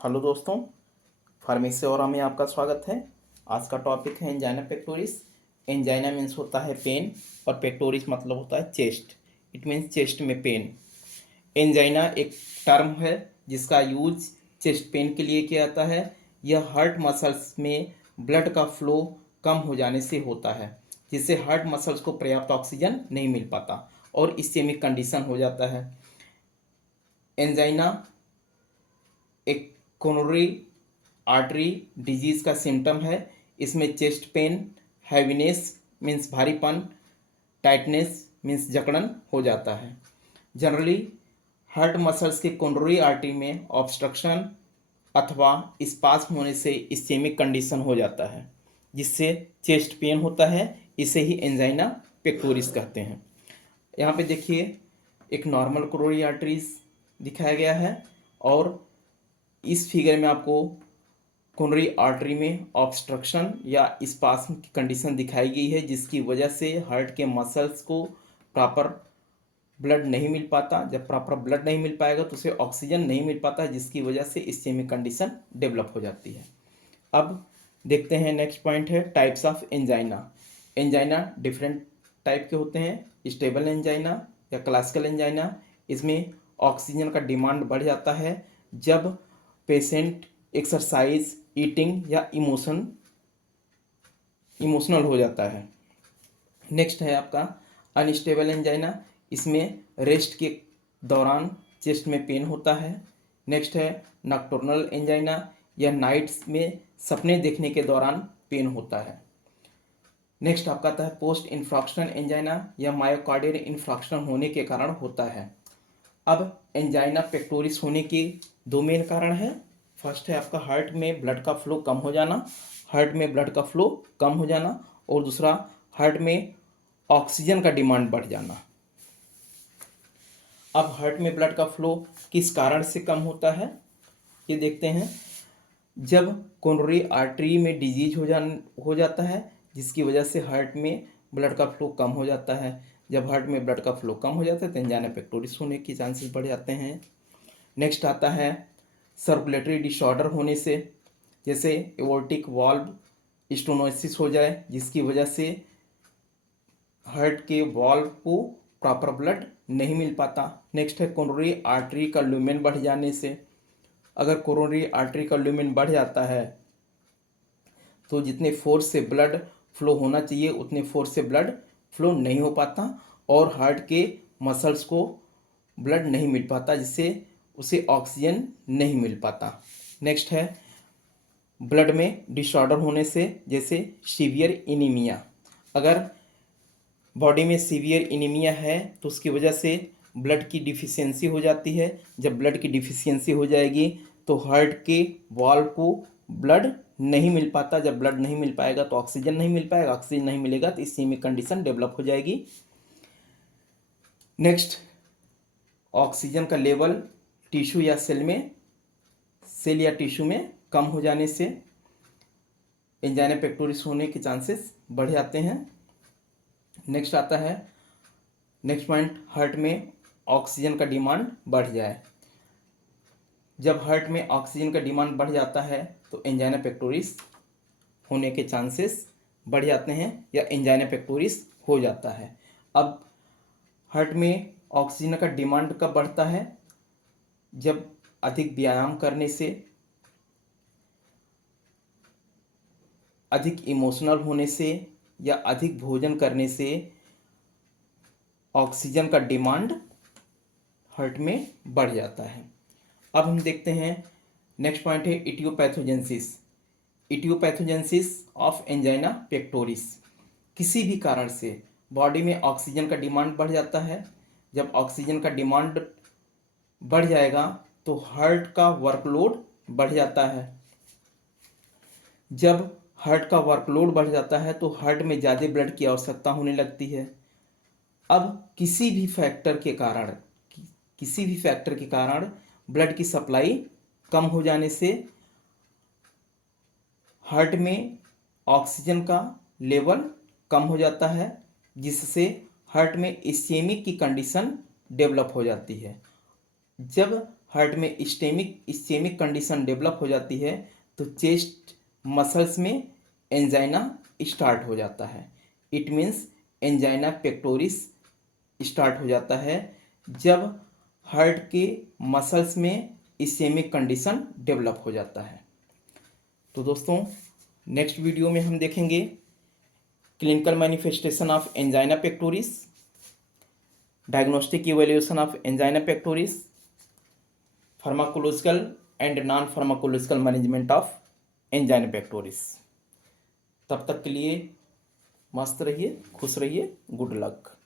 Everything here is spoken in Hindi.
हेलो दोस्तों, फार्मेसी और में आपका स्वागत है। आज का टॉपिक है एंजाइना पेक्टोरिस। एंजाइना मीन्स होता है पेन और पेक्टोरिस मतलब होता है चेस्ट। इट मीन्स चेस्ट में पेन। एंजाइना एक टर्म है जिसका यूज चेस्ट पेन के लिए किया जाता है। यह हार्ट मसल्स में ब्लड का फ्लो कम हो जाने से होता है, जिससे हार्ट मसल्स को पर्याप्त ऑक्सीजन नहीं मिल पाता और इस्केमिक कंडीशन हो जाता है। एंजाइना एक कोरोनरी आर्टरी डिजीज का सिम्टम है। इसमें चेस्ट पेन, हैवीनेस मीन्स भारीपन, टाइटनेस मीन्स जकड़न हो जाता है। जनरली हार्ट मसल्स के कोरोनरी आर्टरी में ऑब्स्ट्रक्शन अथवा स्पाज्म होने से इस्केमिक कंडीशन हो जाता है, जिससे चेस्ट पेन होता है। इसे ही एंजाइना पेक्टोरिस कहते हैं। यहाँ पे देखिए एक नॉर्मल कोरोनरी आर्टरीज दिखाया गया है और इस फिगर में आपको कोरोनरी आर्टरी में ऑब्स्ट्रक्शन या स्पाज्म की कंडीशन दिखाई गई है, जिसकी वजह से हार्ट के मसल्स को प्रॉपर ब्लड नहीं मिल पाता। जब प्रॉपर ब्लड नहीं मिल पाएगा तो उसे ऑक्सीजन नहीं मिल पाता, जिसकी वजह से इस्केमिक कंडीशन डेवलप हो जाती है। अब देखते हैं नेक्स्ट पॉइंट है types of angina. Angina different type के होते हैं, स्टेबल एंजाइना या क्लासिकल एंजाइना। इसमें ऑक्सीजन का डिमांड बढ़ जाता है जब पेशेंट एक्सरसाइज, ईटिंग या इमोशनल हो जाता है। नेक्स्ट है आपका अनस्टेबल एंजाइना। इसमें रेस्ट के दौरान चेस्ट में पेन होता है। नेक्स्ट है नॉकटर्नल एंजाइना, यह नाइट्स में सपने देखने के दौरान पेन होता है। नेक्स्ट आपका आता है पोस्ट इन्फ्रॉक्शनल एंजाइना, यह मायोकार्डियल इन्फ्रॉक्शन होने के कारण होता है। अब एंजाइना पेक्टोरिस होने के दो मेन कारण हैं। फर्स्ट है आपका हार्ट में ब्लड का फ्लो कम हो जाना, हार्ट में ब्लड का फ्लो कम हो जाना, और दूसरा हार्ट में ऑक्सीजन का डिमांड बढ़ जाना। अब हार्ट में ब्लड का फ्लो किस कारण से कम होता है ये देखते हैं। जब कोरोनरी आर्टरी में डिजीज हो जाता है, जिसकी वजह से हार्ट में ब्लड का फ्लो कम हो जाता है। जब हार्ट में ब्लड का फ्लो कम हो जाता है तो एंजाइना पेक्टोरिस होने के चांसेस बढ़ जाते हैं। नेक्स्ट आता है सर्कुलेटरी डिसऑर्डर होने से, जैसे एओर्टिक वाल्व स्टेनोसिस हो जाए, जिसकी वजह से हार्ट के वाल्व को प्रॉपर ब्लड नहीं मिल पाता। नेक्स्ट है कोरोनरी आर्टरी का ल्यूमेन बढ़ जाने से। अगर कोरोनरी आर्टरी का ल्यूमेन बढ़ जाता है तो जितने फोर्स से ब्लड फ्लो होना चाहिए उतने फोर्स से ब्लड फ्लो नहीं हो पाता और हार्ट के मसल्स को ब्लड नहीं मिल पाता, जिससे उसे ऑक्सीजन नहीं मिल पाता। नेक्स्ट है ब्लड में डिसऑर्डर होने से, जैसे सीवियर इनीमिया। अगर बॉडी में सीवियर इनीमिया है तो उसकी वजह से ब्लड की डिफिशियंसी हो जाती है। जब ब्लड की डिफिशियंसी हो जाएगी तो हार्ट के वॉल्व को ब्लड नहीं मिल पाता। जब ब्लड नहीं मिल पाएगा तो ऑक्सीजन नहीं मिल पाएगा, ऑक्सीजन नहीं मिलेगा तो इस्केमिक कंडीशन डेवलप हो जाएगी। नेक्स्ट ऑक्सीजन का लेवल टिश्यू या सेल या टिश्यू में कम हो जाने से एंजाइना पेक्टोरिस होने के चांसेस बढ़ जाते हैं। नेक्स्ट आता है नेक्स्ट पॉइंट, हार्ट में ऑक्सीजन का डिमांड बढ़ जाए। जब हार्ट में ऑक्सीजन का डिमांड बढ़ जाता है तो एंजाइना पेक्टोरिस होने के चांसेस बढ़ जाते हैं या एंजाइना पेक्टोरिस हो जाता है। अब हार्ट में ऑक्सीजन का डिमांड कब बढ़ता है? जब अधिक व्यायाम करने से, अधिक इमोशनल होने से या अधिक भोजन करने से ऑक्सीजन का डिमांड हार्ट में बढ़ जाता है। अब हम देखते हैं नेक्स्ट पॉइंट है इटियोपैथोजेंसिस। इटियोपैथोजेंसिस ऑफ एंजाइना पेक्टोरिस। किसी भी कारण से बॉडी में ऑक्सीजन का डिमांड बढ़ जाता है। जब ऑक्सीजन का डिमांड बढ़ जाएगा तो हार्ट का वर्कलोड बढ़ जाता है। जब हार्ट का वर्कलोड बढ़ जाता है तो हार्ट में ज़्यादा ब्लड की आवश्यकता होने लगती है। अब किसी भी फैक्टर के कारण ब्लड की सप्लाई कम हो जाने से हार्ट में ऑक्सीजन का लेवल कम हो जाता है, जिससे हार्ट में इस्केमिक की कंडीशन डेवलप हो जाती है। जब हार्ट में इस्चेमिक कंडीशन डेवलप हो जाती है तो चेस्ट मसल्स में एंजाइना स्टार्ट हो जाता है। It means angina pectoris start हो जाता है जब हार्ट के मसल्स में इस्चेमिक कंडीशन डेवलप हो जाता है। तो दोस्तों नेक्स्ट वीडियो में हम देखेंगे clinical manifestation of angina pectoris, diagnostic evaluation of angina pectoris, pharmacological and non pharmacological management of angina pectoris. तब तक के लिए मस्त रहिए, खुश रहिए, गुड लक।